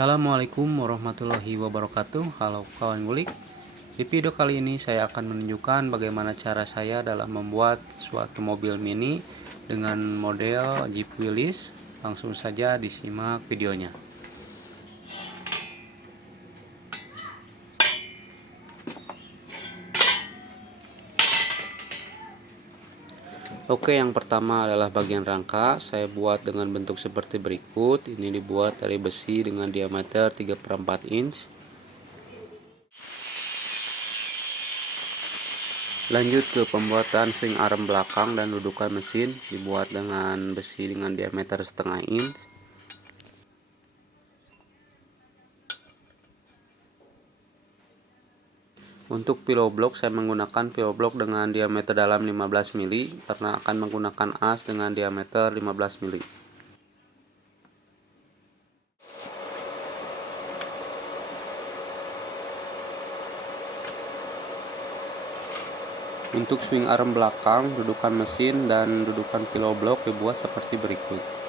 Assalamualaikum warahmatullahi wabarakatuh. Halo kawan ngulik. Di video kali ini saya akan menunjukkan bagaimana cara saya dalam membuat suatu mobil mini dengan model Jeep Willys. Langsung saja disimak videonya. Oke, yang pertama adalah bagian rangka. Saya buat dengan bentuk seperti berikut. Ini dibuat dari besi dengan diameter 3/4 inch. Lanjut ke pembuatan swing arm belakang dan dudukan mesin, dibuat dengan besi dengan diameter 1/2 inch. Untuk pillow block saya menggunakan pillow block dengan diameter dalam 15 mili karena akan menggunakan as dengan diameter 15 mili. Untuk swing arm belakang, dudukan mesin dan dudukan pillow block dibuat seperti berikut.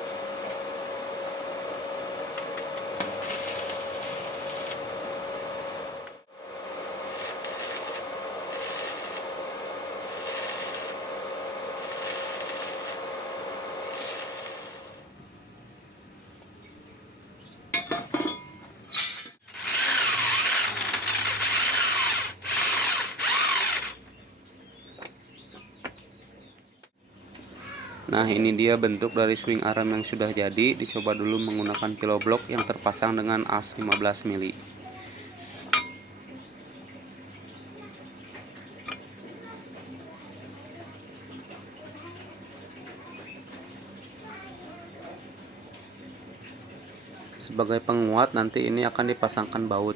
Nah, ini dia bentuk dari swing arm yang sudah jadi. Dicoba dulu menggunakan pillow block yang terpasang dengan as 15 mili. Sebagai penguat nanti ini akan dipasangkan baut.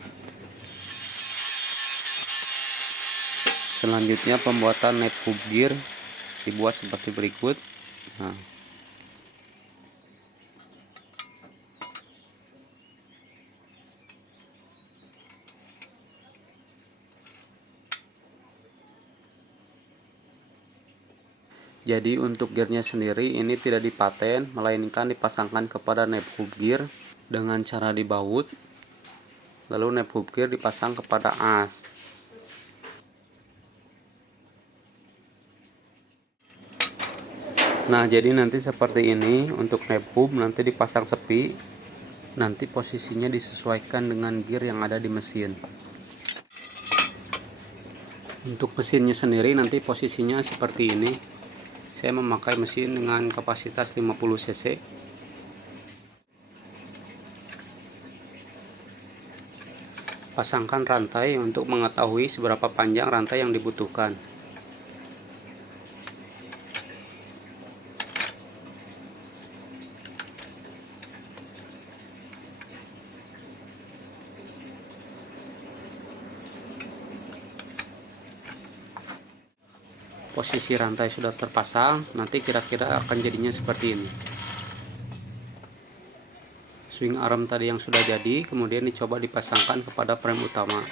Selanjutnya pembuatan nep hub gear dibuat seperti berikut. Nah, jadi untuk gearnya sendiri ini tidak dipaten, melainkan dipasangkan kepada nep hub gear dengan cara dibaut. Lalu nep hub gear dipasang kepada as. Nah, jadi nanti seperti ini untuk nep hub nanti dipasang sepi. Nanti posisinya disesuaikan dengan gear yang ada di mesin. Untuk mesinnya sendiri nanti posisinya seperti ini. Saya memakai mesin dengan kapasitas 50 cc. Pasangkan rantai untuk mengetahui seberapa panjang rantai yang dibutuhkan. Posisi rantai sudah terpasang, nanti kira-kira akan jadinya seperti ini. Swing arm tadi yang sudah jadi, kemudian dicoba dipasangkan kepada frame utama.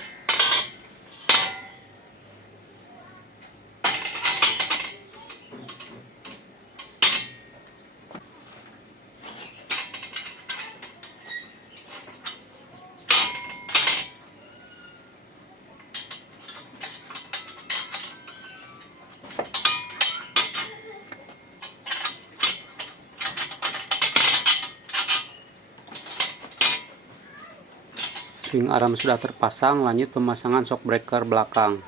Swing arm sudah terpasang, lanjut pemasangan shock breaker belakang.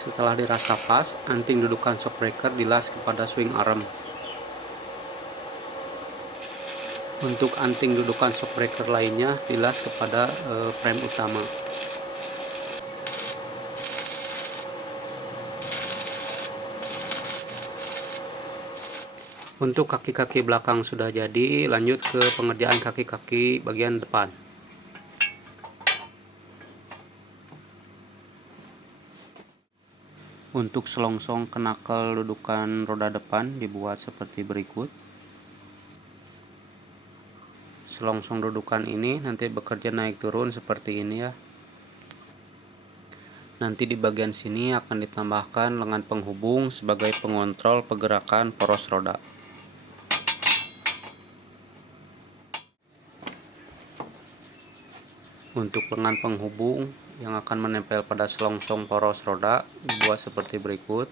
Setelah dirasa pas, anting dudukan shock breaker dilas kepada swing arm. Untuk anting dudukan shock breaker lainnya dilas kepada frame utama. Untuk kaki-kaki belakang sudah jadi, lanjut ke pengerjaan kaki-kaki bagian depan. Untuk selongsong knuckle dudukan roda depan dibuat seperti berikut. Selongsong dudukan ini nanti bekerja naik turun seperti ini ya. Nanti di bagian sini akan ditambahkan lengan penghubung sebagai pengontrol pergerakan poros roda. Untuk lengan penghubung yang akan menempel pada selongsong poros roda dibuat seperti berikut.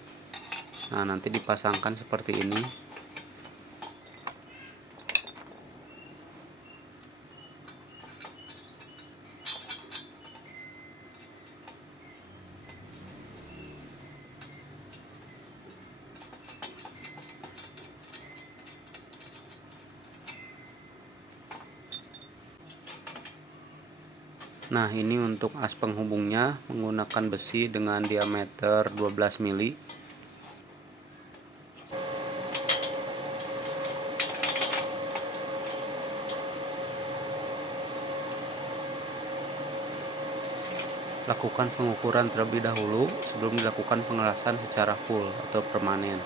Nah, nanti dipasangkan seperti ini. Nah, ini untuk as penghubungnya menggunakan besi dengan diameter 12 mili. Lakukan pengukuran terlebih dahulu sebelum dilakukan pengelasan secara full atau permanen.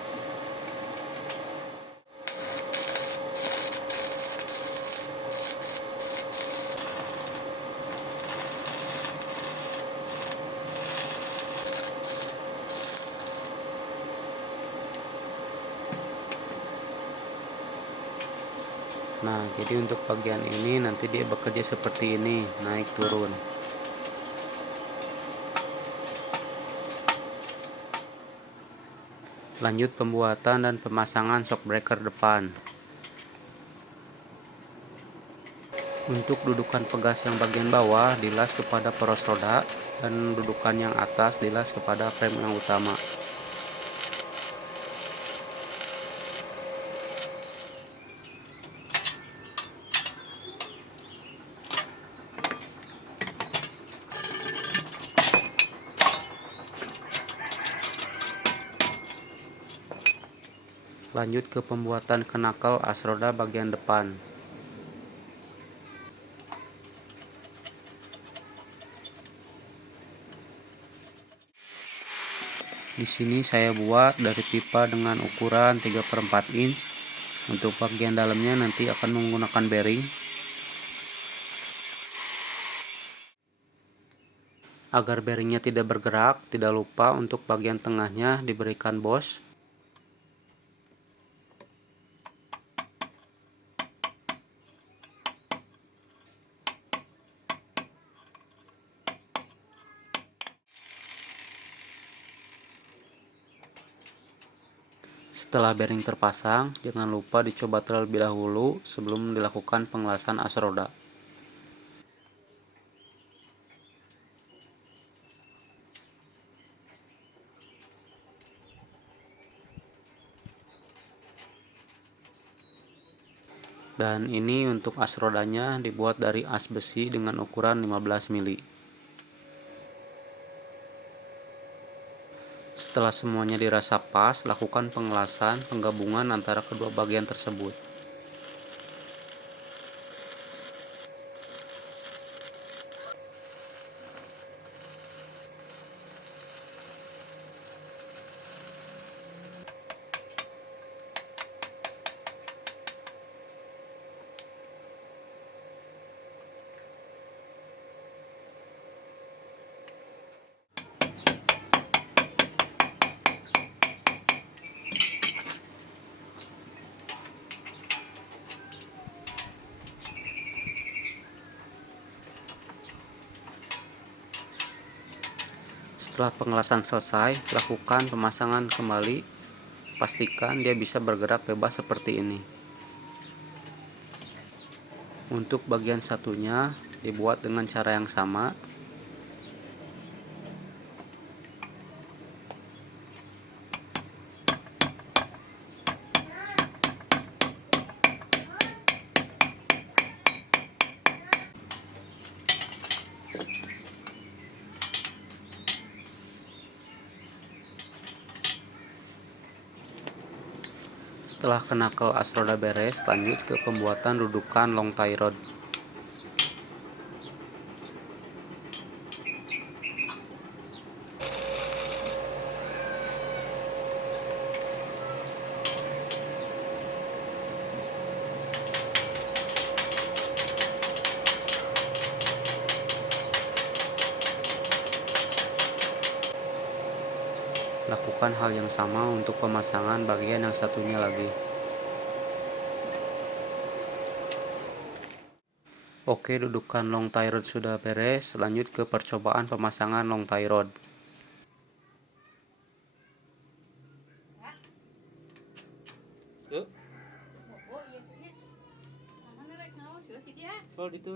Nah, jadi untuk bagian ini nanti dia bekerja seperti ini, naik turun. Lanjut pembuatan dan pemasangan shock breaker depan. Untuk dudukan pegas yang bagian bawah dilas kepada poros roda dan dudukan yang atas dilas kepada frame yang utama. Lanjut ke pembuatan knuckle as roda bagian depan. Di sini saya buat dari pipa dengan ukuran 3/4 inch. Untuk bagian dalamnya nanti akan menggunakan bearing. Agar bearingnya tidak bergerak, tidak lupa untuk bagian tengahnya diberikan bos. Setelah bearing terpasang, jangan lupa dicoba terlebih dahulu sebelum dilakukan pengelasan as roda. Dan ini untuk as rodanya dibuat dari as besi dengan ukuran 15 mili. Setelah semuanya dirasa pas, lakukan pengelasan penggabungan antara kedua bagian tersebut. Setelah pengelasan selesai, lakukan pemasangan kembali. Pastikan dia bisa bergerak bebas seperti ini. Untuk bagian satunya dibuat dengan cara yang sama. Setelah knuckle as roda beres, lanjut ke pembuatan dudukan long tie rod. Lakukan hal yang sama untuk pemasangan bagian yang satunya lagi. Oke, dudukan long tie rod sudah beres, lanjut ke percobaan pemasangan long tie rod. Yuk. Oh, itu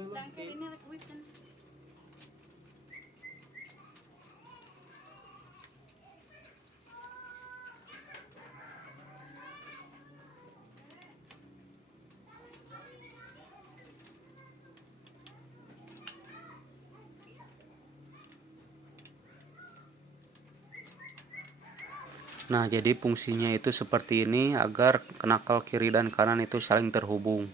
Nah, jadi fungsinya itu seperti ini agar knuckle kiri dan kanan itu saling terhubung.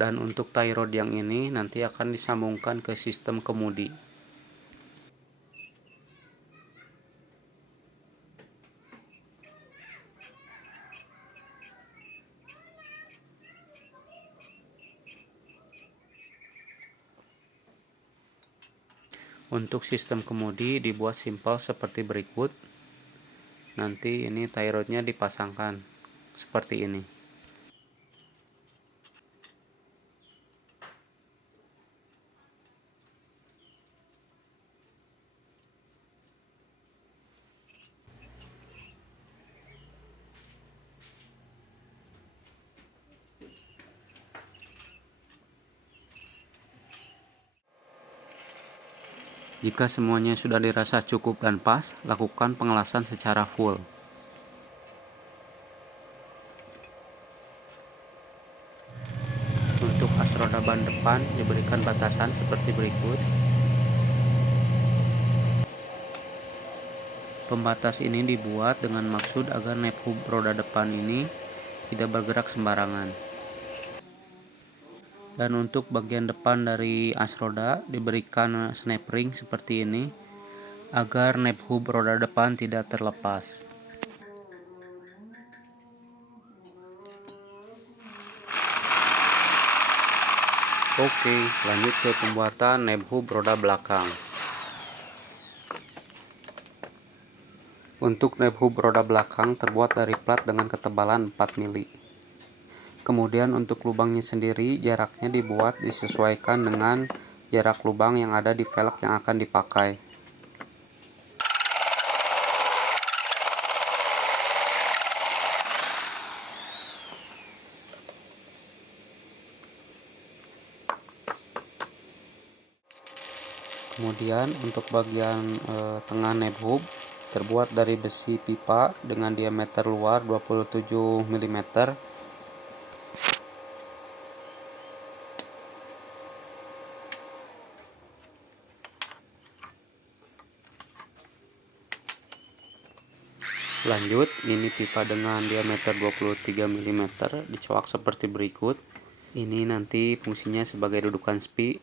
Dan untuk tie rod yang ini nanti akan disambungkan ke sistem kemudi. Untuk sistem kemudi dibuat simpel seperti berikut. Nanti ini tie rodnya dipasangkan seperti ini. Jika semuanya sudah dirasa cukup dan pas, lakukan pengelasan secara full. Untuk as roda ban depan diberikan batasan seperti berikut. Pembatas ini dibuat dengan maksud agar nep hub roda depan ini tidak bergerak sembarangan. Dan untuk bagian depan dari as roda diberikan snap ring seperti ini agar nep hub roda depan tidak terlepas. Oke, lanjut ke pembuatan nep hub roda belakang. Untuk nep hub roda belakang terbuat dari plat dengan ketebalan 4 mili. Kemudian untuk lubangnya sendiri jaraknya dibuat disesuaikan dengan jarak lubang yang ada di velg yang akan dipakai. Kemudian untuk bagian tengah nep hub terbuat dari besi pipa dengan diameter luar 27 mm. Lanjut, ini pipa dengan diameter 23 mm dicoak seperti berikut. Ini nanti fungsinya sebagai dudukan spi.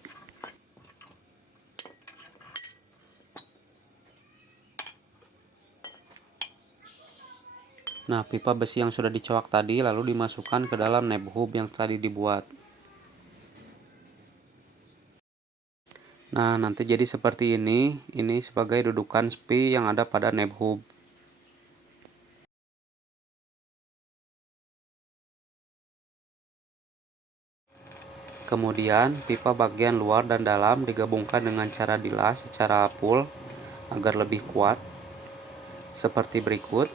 Nah, pipa besi yang sudah dicoak tadi lalu dimasukkan ke dalam nep hub yang tadi dibuat. Nah, nanti jadi seperti ini. Ini sebagai dudukan spi yang ada pada nep hub. Kemudian, pipa bagian luar dan dalam digabungkan dengan cara dilas secara full agar lebih kuat. Seperti berikut.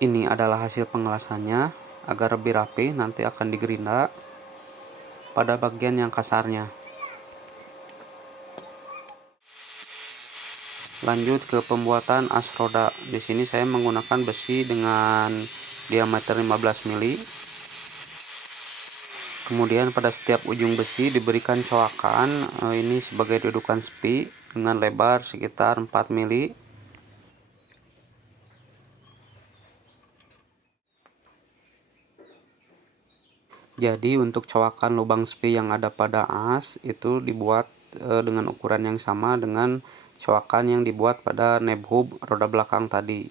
Ini adalah hasil pengelasannya. Agar lebih rapi, nanti akan digerinda pada bagian yang kasarnya. Lanjut ke pembuatan as roda. Di sini saya menggunakan besi dengan diameter 15 mili. Kemudian pada setiap ujung besi diberikan coakan, ini sebagai dudukan spi dengan lebar sekitar 4 mili. Jadi untuk coakan lubang spi yang ada pada as itu dibuat dengan ukuran yang sama dengan coakan yang dibuat pada neb hub roda belakang tadi.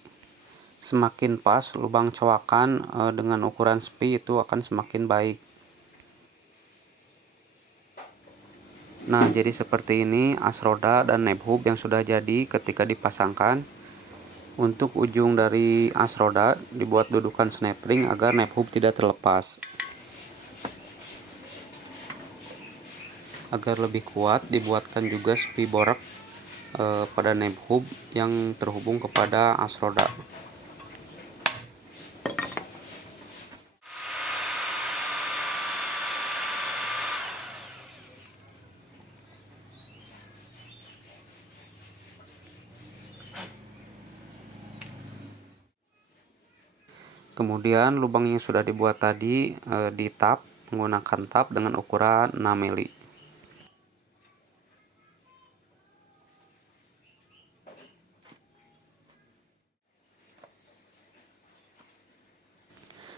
Semakin pas lubang coakan dengan ukuran spi itu akan semakin baik. Nah, jadi seperti ini as roda dan neb hub yang sudah jadi ketika dipasangkan. Untuk ujung dari as roda dibuat dudukan snap ring agar neb hub tidak terlepas. Agar lebih kuat dibuatkan juga spi borak pada neb hub yang terhubung kepada as roda. Kemudian lubang yang sudah dibuat tadi ditap menggunakan tap dengan ukuran 6 mili.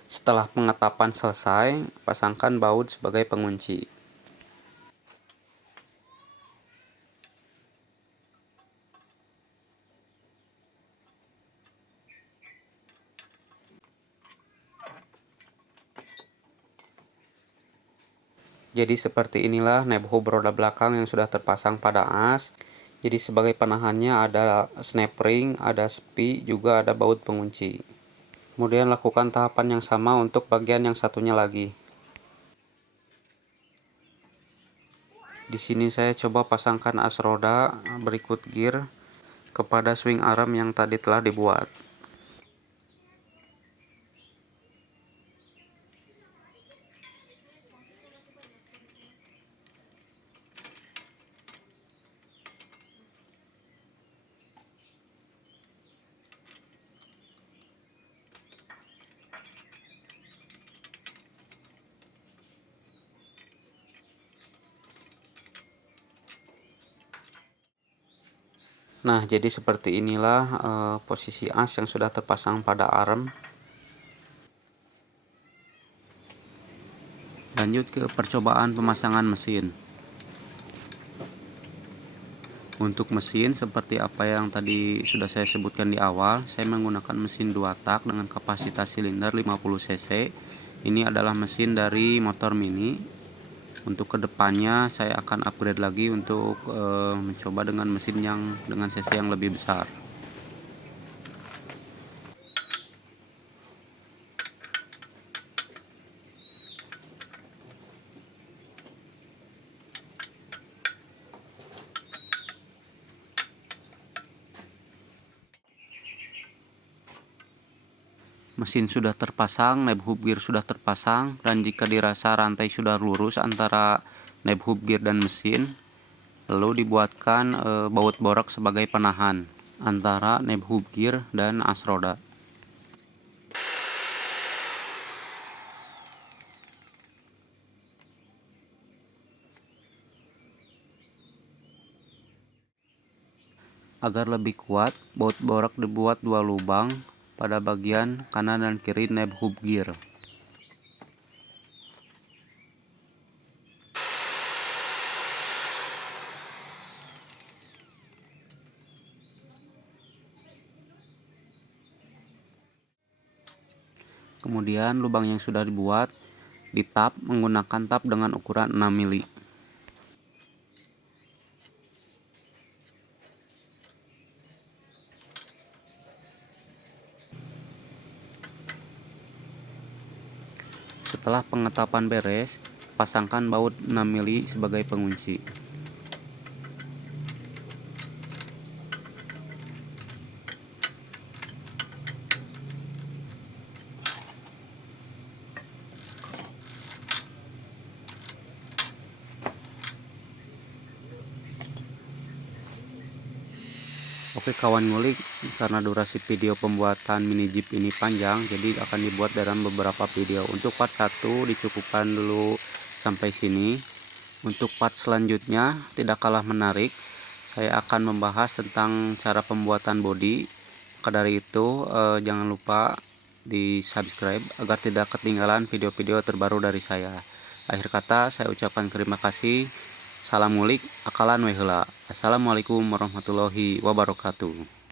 Setelah pengetapan selesai, pasangkan baut sebagai pengunci. Jadi seperti inilah neb hub roda belakang yang sudah terpasang pada as. Jadi sebagai penahannya ada snap ring, ada spi, juga ada baut pengunci. Kemudian lakukan tahapan yang sama untuk bagian yang satunya lagi. Di sini saya coba pasangkan as roda berikut gear kepada swing arm yang tadi telah dibuat. Nah, jadi seperti inilah posisi as yang sudah terpasang pada arm. Lanjut ke percobaan pemasangan mesin. Untuk mesin seperti apa yang tadi sudah saya sebutkan di awal, saya menggunakan mesin 2 tak dengan kapasitas silinder 50 cc. Ini adalah mesin dari motor mini. Untuk kedepannya saya akan upgrade lagi untuk mencoba dengan mesin yang dengan cc yang lebih besar. Mesin sudah terpasang, neb hub gear sudah terpasang, dan jika dirasa rantai sudah lurus antara neb hub gear dan mesin, lalu dibuatkan baut borak sebagai penahan antara neb hub gear dan as roda. Agar lebih kuat, baut borak dibuat 2 lubang pada bagian kanan dan kiri neb hub gear. Kemudian lubang yang sudah dibuat ditap menggunakan tap dengan ukuran 6 mili. Setelah pengetapan beres, pasangkan baut 6 mili sebagai pengunci. Oke kawan ngulik, karena durasi video pembuatan mini jeep ini panjang, jadi akan dibuat dalam beberapa video. Untuk part 1 dicukupkan dulu sampai sini. Untuk part selanjutnya tidak kalah menarik, saya akan membahas tentang cara pembuatan body. Maka dari itu jangan lupa di subscribe agar tidak ketinggalan video-video terbaru dari saya. Akhir kata saya ucapkan terima kasih. Salam ngulik, akalan we heula. Assalamualaikum warahmatullahi wabarakatuh.